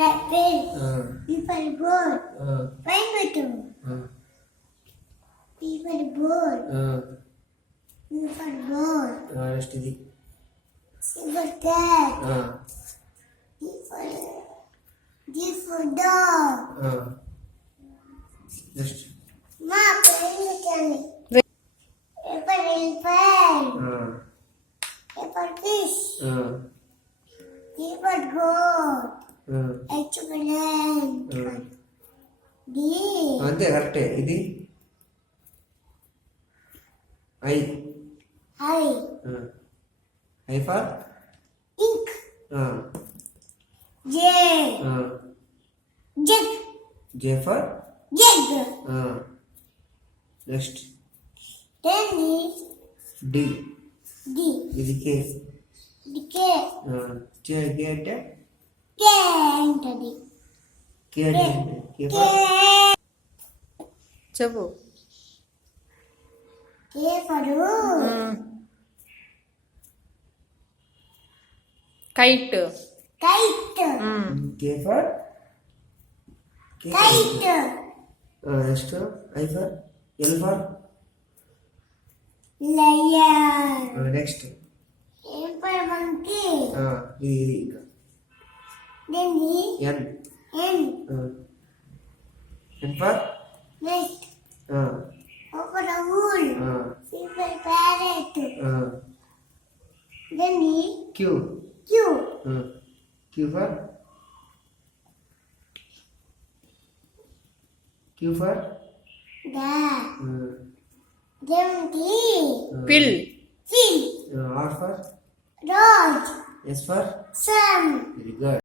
apple. B for board. Fine button. B for board. B for ball. ಎಷ್ಟಿದೆ? C for cat. D for dog. Next Ma pen. A for elephant. A for fish. D for goat. H for lion. D. అంతే కరెక్టే. ఇది I I for Ink. J. Jug. J for Jug. Next Then is D. D. ఇది కే. The K. కే అంటే K అంటది. K అంటే K K. For చెప్పు. K for kite. kite. K for Kite. Next I for L for Lion. Next M for monkey. ఇది ఇంకా Then E. N N. N for Next. O for owl. C for parrot. Then E. Q. Q. Q for Dog. Then D. పిల్. Fish. R for Dog. S for Sun. Very good.